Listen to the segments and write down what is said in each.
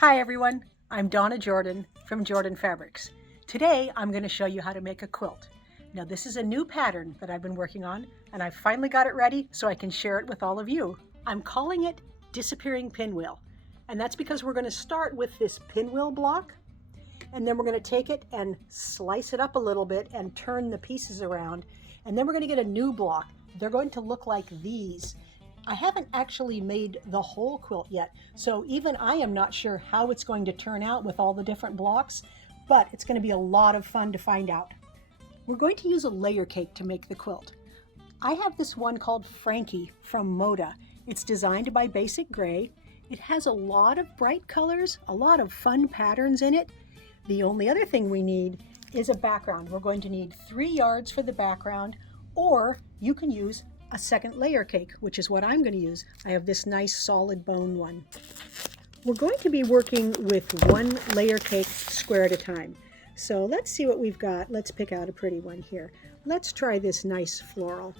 Hi everyone, I'm Donna Jordan from Jordan Fabrics. Today I'm going to show you how to make a quilt. Now this is a new pattern that I've been working on and I finally got it ready so I can share it with all of you. I'm calling it Disappearing Pinwheel, and that's because we're going to start with this pinwheel block and then we're going to take it and slice it up a little bit and turn the pieces around, and then we're going to get a new block. They're going to look like these. I haven't actually made the whole quilt yet, so even I am not sure how it's going to turn out with all the different blocks, but it's going to be a lot of fun to find out. We're going to use a layer cake to make the quilt. I have this one called Frankie from Moda. It's designed by Basic Gray. It has a lot of bright colors, a lot of fun patterns in it. The only other thing we need is a background. We're going to need 3 yards for the background, or you can use a second layer cake, which is what I'm going to use. I have this nice solid bone one. We're going to be working with 1 layer cake square at a time. So let's see what we've got. Let's pick out a pretty one here. Let's try this nice floral.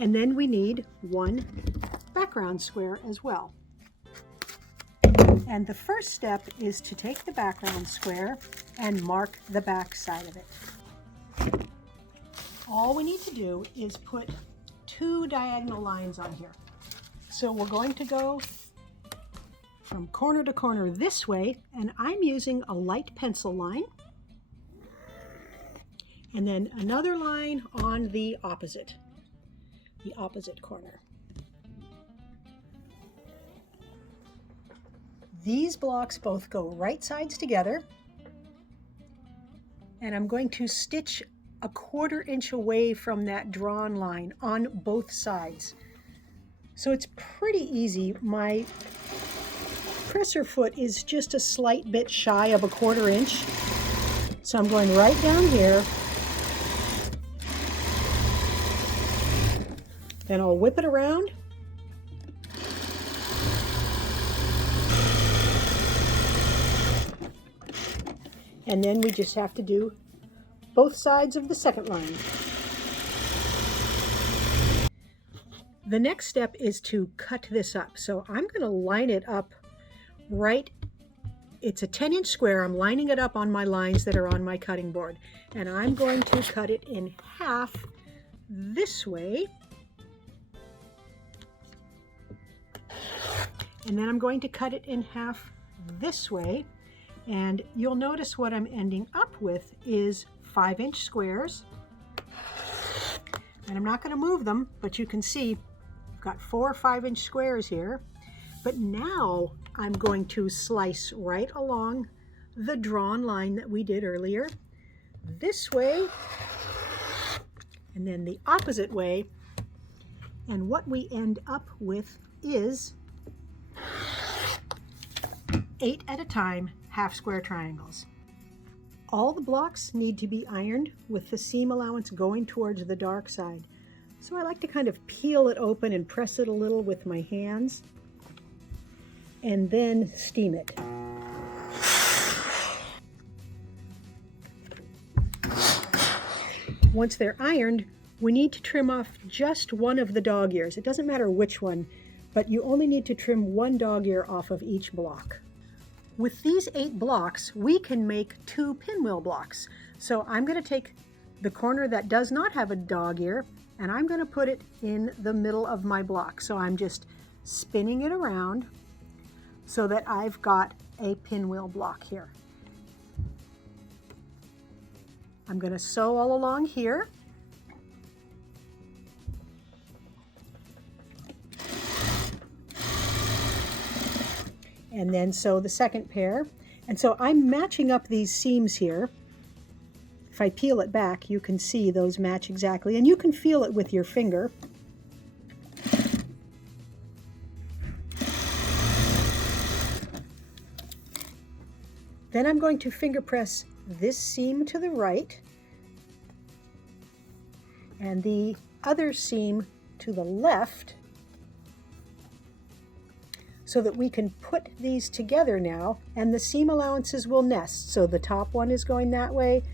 And then we need 1 background square as well. And the first step is to take the background square and mark the back side of it. All we need to do is put 2 diagonal lines on here. So we're going to go from corner to corner this way, and I'm using a light pencil line, and then another line on the opposite corner. These blocks both go right sides together, and I'm going to stitch a 1/4 inch away from that drawn line on both sides. So it's pretty easy. My presser foot is just a slight bit shy of a 1/4 inch. So I'm going right down here. Then I'll whip it around. And then we just have to do both sides of the second line. The next step is to cut this up. So I'm going to line it up right. It's a 10-inch square. I'm lining it up on my lines that are on my cutting board. And I'm going to cut it in half this way. And then I'm going to cut it in half this way. And you'll notice what I'm ending up with is 5-inch squares. And I'm not going to move them, but you can see I've got 4 5-inch squares here. But now I'm going to slice right along the drawn line that we did earlier, this way, and then the opposite way. And what we end up with is 8 at a time half square triangles. All the blocks need to be ironed with the seam allowance going towards the dark side. So I like to kind of peel it open and press it a little with my hands and then steam it. Once they're ironed, we need to trim off just one of the dog ears. It doesn't matter which one, but you only need to trim 1 dog ear off of each block. With these 8 blocks, we can make 2 pinwheel blocks. So I'm going to take the corner that does not have a dog ear, and I'm going to put it in the middle of my block. So I'm just spinning it around so that I've got a pinwheel block here. I'm going to sew all along here. And then sew the second pair. And so I'm matching up these seams here. If I peel it back, you can see those match exactly, and you can feel it with your finger. Then I'm going to finger press this seam to the right and the other seam to the left, so that we can put these together now, and the seam allowances will nest. So the top one is going that way,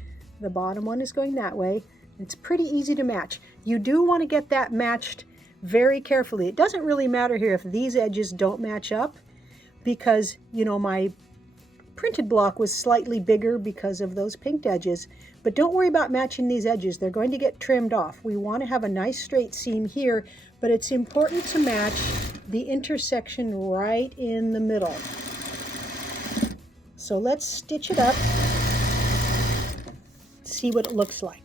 the bottom one is going that way. It's pretty easy to match. You do want to get that matched very carefully. It doesn't really matter here if these edges don't match up, because, you know, my printed block was slightly bigger because of those pinked edges, but don't worry about matching these edges. They're going to get trimmed off. We want to have a nice straight seam here, but it's important to match the intersection right in the middle. So let's stitch it up, see what it looks like.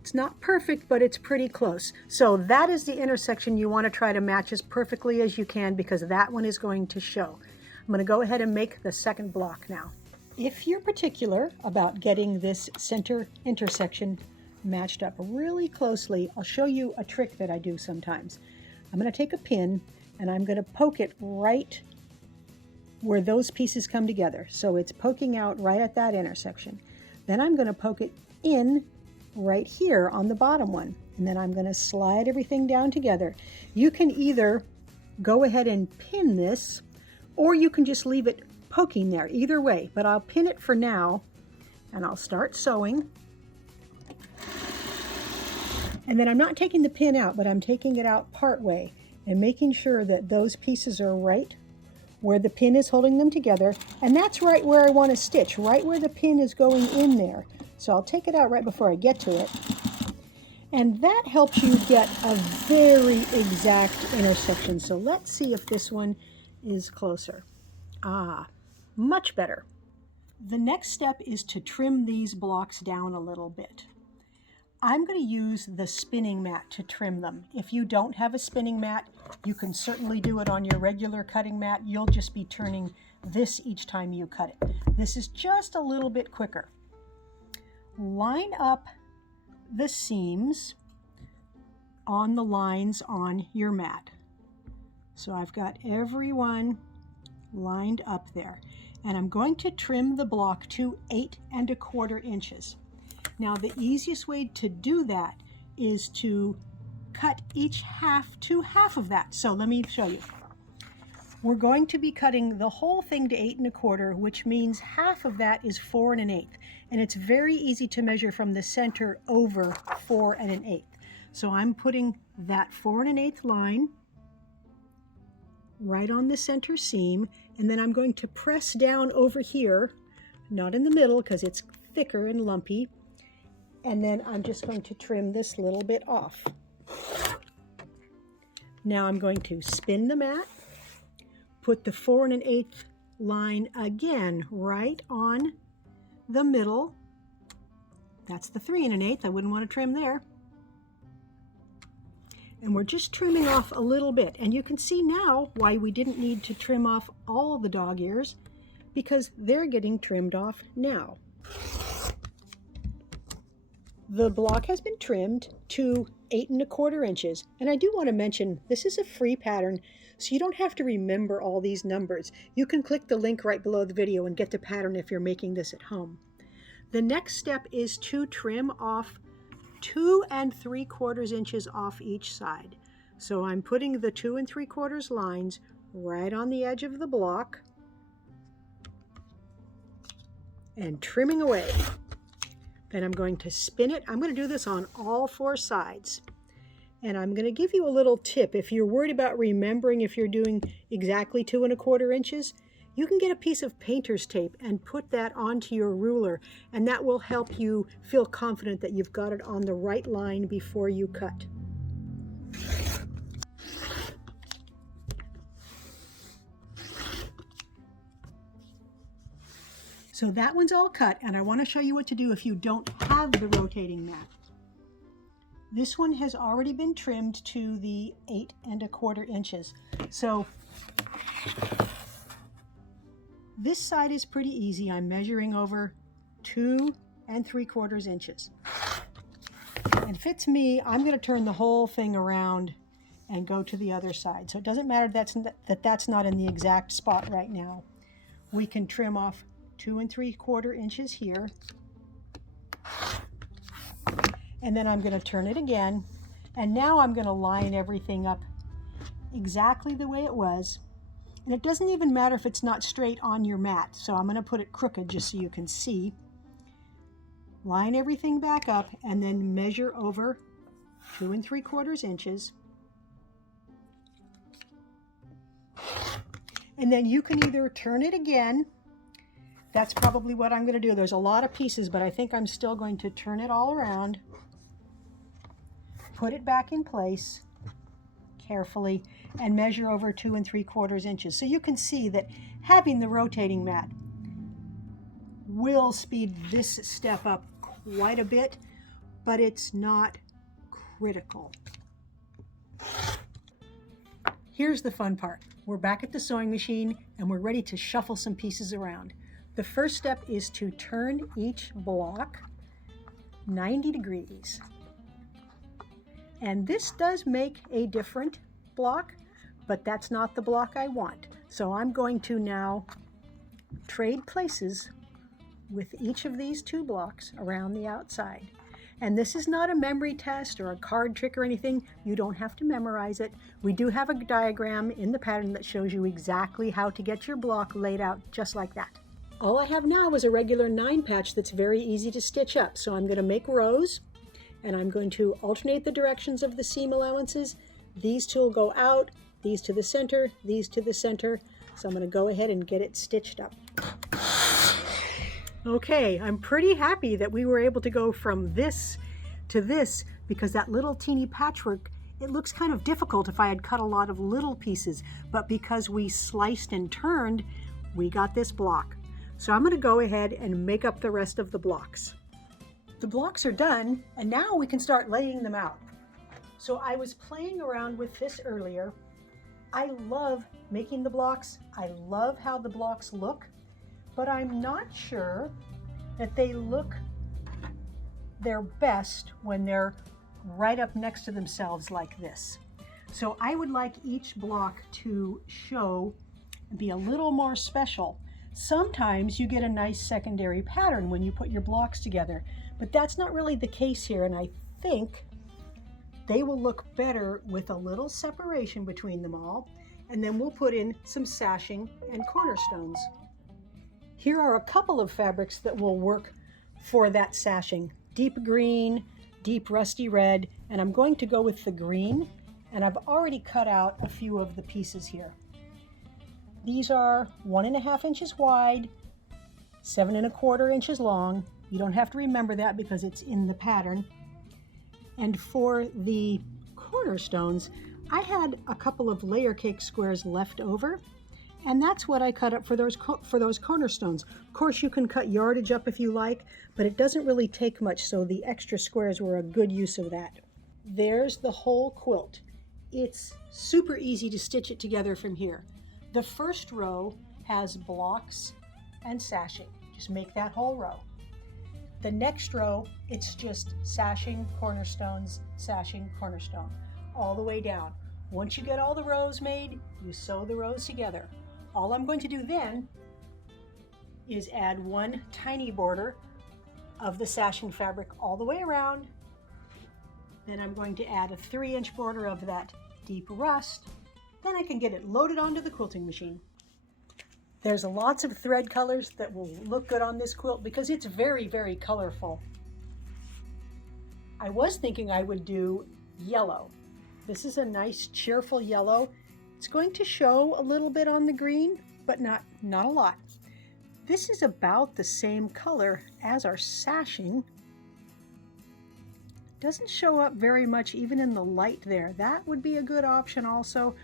It's not perfect, but it's pretty close. So that is the intersection you want to try to match as perfectly as you can, because that one is going to show. I'm going to go ahead and make the second block now. If you're particular about getting this center intersection matched up really closely, I'll show you a trick that I do sometimes. I'm going to take a pin and I'm going to poke it right where those pieces come together. So it's poking out right at that intersection. Then I'm going to poke it in right here on the bottom one, and then I'm going to slide everything down together. You can either go ahead and pin this, or you can just leave it poking there, either way, but I'll pin it for now, and I'll start sewing. And then I'm not taking the pin out, but I'm taking it out part way and making sure that those pieces are right where the pin is holding them together, and that's right where I want to stitch, right where the pin is going in there. So I'll take it out right before I get to it. And that helps you get a very exact intersection. So let's see if this one is closer. Ah, much better. The next step is to trim these blocks down a little bit. I'm going to use the spinning mat to trim them. If you don't have a spinning mat, you can certainly do it on your regular cutting mat. You'll just be turning this each time you cut it. This is just a little bit quicker. Line up the seams on the lines on your mat. So I've got every one lined up there, and I'm going to trim the block to 8 1/4 inches. Now the easiest way to do that is to cut each half to half of that. So let me show you. We're going to be cutting the whole thing to 8 1/4, which means half of that is 4 1/8. And it's very easy to measure from the center over 4 1/8. So I'm putting that 4 1/8 line right on the center seam, and then I'm going to press down over here, not in the middle because it's thicker and lumpy, and then I'm just going to trim this little bit off. Now I'm going to spin the mat, put the 4 1/8 line again right on the middle. That's the 3 1/8. I wouldn't want to trim there. And we're just trimming off a little bit. And you can see now why we didn't need to trim off all the dog ears, because they're getting trimmed off now. The block has been trimmed to 8 1/4 inches. And I do want to mention, this is a free pattern, so you don't have to remember all these numbers. You can click the link right below the video and get the pattern if you're making this at home. The next step is to trim off 2 3/4 inches off each side. So I'm putting the 2 3/4 lines right on the edge of the block and trimming away. Then I'm going to spin it. I'm going to do this on all 4 sides. And I'm going to give you a little tip. If you're worried about remembering if you're doing exactly 2 1/4 inches, you can get a piece of painter's tape and put that onto your ruler, and that will help you feel confident that you've got it on the right line before you cut. So that one's all cut, and I want to show you what to do if you don't have the rotating mat. This one has already been trimmed to the 8 1/4 inches. So this side is pretty easy. I'm measuring over 2 3/4 inches. And if it's me, I'm going to turn the whole thing around and go to the other side. So it doesn't matter that's not in the exact spot right now. We can trim off 2 3/4 inches here. And then I'm going to turn it again. And now I'm going to line everything up exactly the way it was. And it doesn't even matter if it's not straight on your mat. So I'm going to put it crooked just so you can see. Line everything back up and then measure over 2 3/4 inches. And then you can either turn it again. That's probably what I'm going to do. There's a lot of pieces, but I think I'm still going to turn it all around. Put it back in place carefully and measure over 2 3/4 inches. So you can see that having the rotating mat will speed this step up quite a bit, but it's not critical. Here's the fun part. We're back at the sewing machine and we're ready to shuffle some pieces around. The first step is to turn each block 90 degrees. And this does make a different block, but that's not the block I want. So I'm going to now trade places with each of these 2 blocks around the outside. And this is not a memory test or a card trick or anything. You don't have to memorize it. We do have a diagram in the pattern that shows you exactly how to get your block laid out just like that. All I have now is a regular 9 patch that's very easy to stitch up. So I'm going to make rows and I'm going to alternate the directions of the seam allowances. These 2 will go out, these to the center, these to the center. So I'm going to go ahead and get it stitched up. Okay, I'm pretty happy that we were able to go from this to this because that little teeny patchwork, it looks kind of difficult if I had cut a lot of little pieces, but because we sliced and turned, we got this block. So I'm going to go ahead and make up the rest of the blocks. The blocks are done, and now we can start laying them out. So I was playing around with this earlier. I love making the blocks. I love how the blocks look, but I'm not sure that they look their best when they're right up next to themselves like this. So I would like each block to show and be a little more special. Sometimes you get a nice secondary pattern when you put your blocks together, but that's not really the case here, and I think they will look better with a little separation between them all, and then we'll put in some sashing and cornerstones. Here are a couple of fabrics that will work for that sashing. Deep green, deep rusty red, and I'm going to go with the green, and I've already cut out a few of the pieces here. These are 1.5 inches wide, 7 1/4 inches long. You don't have to remember that because it's in the pattern. And for the cornerstones, I had a couple of layer cake squares left over, and that's what I cut up for those cornerstones. Of course, you can cut yardage up if you like, but it doesn't really take much, so the extra squares were a good use of that. There's the whole quilt. It's super easy to stitch it together from here. The first row has blocks and sashing. Just make that whole row. The next row, it's just sashing, cornerstones, sashing, cornerstone, all the way down. Once you get all the rows made, you sew the rows together. All I'm going to do then is add one tiny border of the sashing fabric all the way around. Then I'm going to add a 3-inch border of that deep rust. Then I can get it loaded onto the quilting machine. There's lots of thread colors that will look good on this quilt because it's very, very colorful. I was thinking I would do yellow. This is a nice cheerful yellow. It's going to show a little bit on the green, but not a lot. This is about the same color as our sashing. Doesn't show up very much even in the light there. That would be a good option also.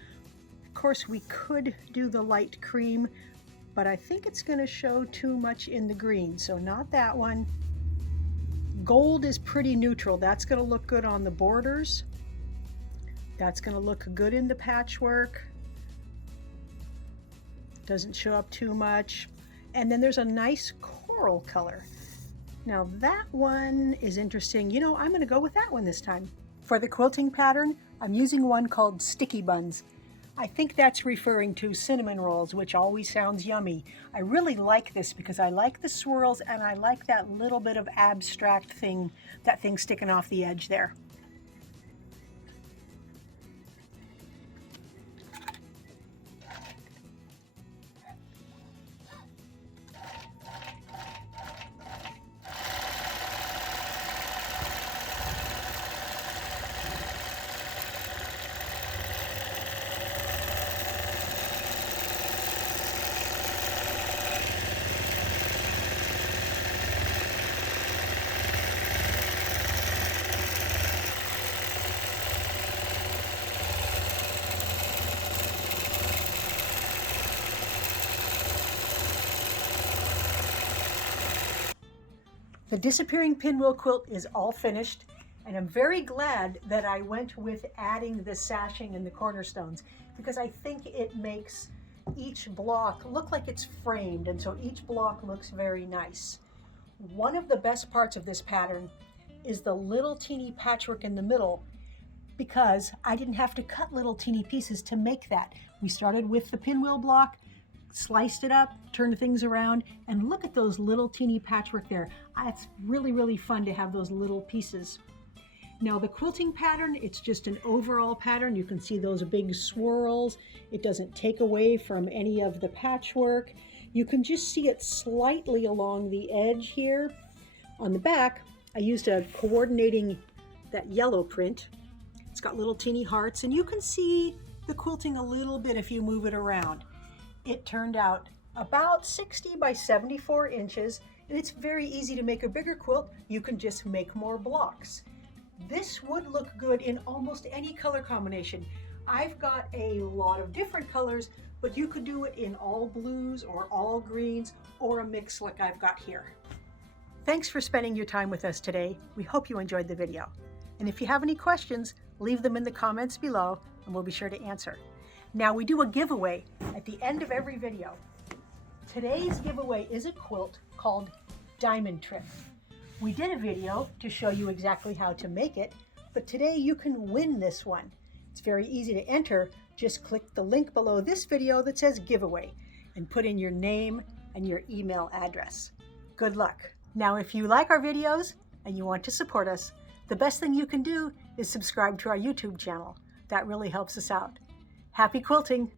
Of course, we could do the light cream, but I think it's going to show too much in the green, so not that one. Gold is pretty neutral. That's going to look good on the borders. That's going to look good in the patchwork. Doesn't show up too much. And then there's a nice coral color. Now that one is interesting. You know, I'm going to go with that one this time. For the quilting pattern, I'm using one called Sticky Buns. I think that's referring to cinnamon rolls, which always sounds yummy. I really like this because I like the swirls and I like that little bit of abstract thing, that thing sticking off the edge there. The disappearing pinwheel quilt is all finished, and I'm very glad that I went with adding the sashing and the cornerstones, because I think it makes each block look like it's framed, and so each block looks very nice. One of the best parts of this pattern is the little teeny patchwork in the middle, because I didn't have to cut little teeny pieces to make that. We started with the pinwheel block, sliced it up, turned things around, and look at those little teeny patchwork there. It's really, really fun to have those little pieces. Now the quilting pattern, it's just an overall pattern. You can see those big swirls. It doesn't take away from any of the patchwork. You can just see it slightly along the edge here. On the back, I used a coordinating, that yellow print. It's got little teeny hearts, and you can see the quilting a little bit if you move it around. It turned out about 60 by 74 inches, and it's very easy to make a bigger quilt. You can just make more blocks. This would look good in almost any color combination. I've got a lot of different colors, but you could do it in all blues or all greens or a mix like I've got here. Thanks for spending your time with us today. We hope you enjoyed the video. And if you have any questions, leave them in the comments below and we'll be sure to answer. Now we do a giveaway at the end of every video. Today's giveaway is a quilt called Diamond Trip. We did a video to show you exactly how to make it, but today you can win this one. It's very easy to enter. Just click the link below this video that says giveaway and put in your name and your email address. Good luck. Now, if you like our videos and you want to support us, the best thing you can do is subscribe to our YouTube channel. That really helps us out. Happy quilting!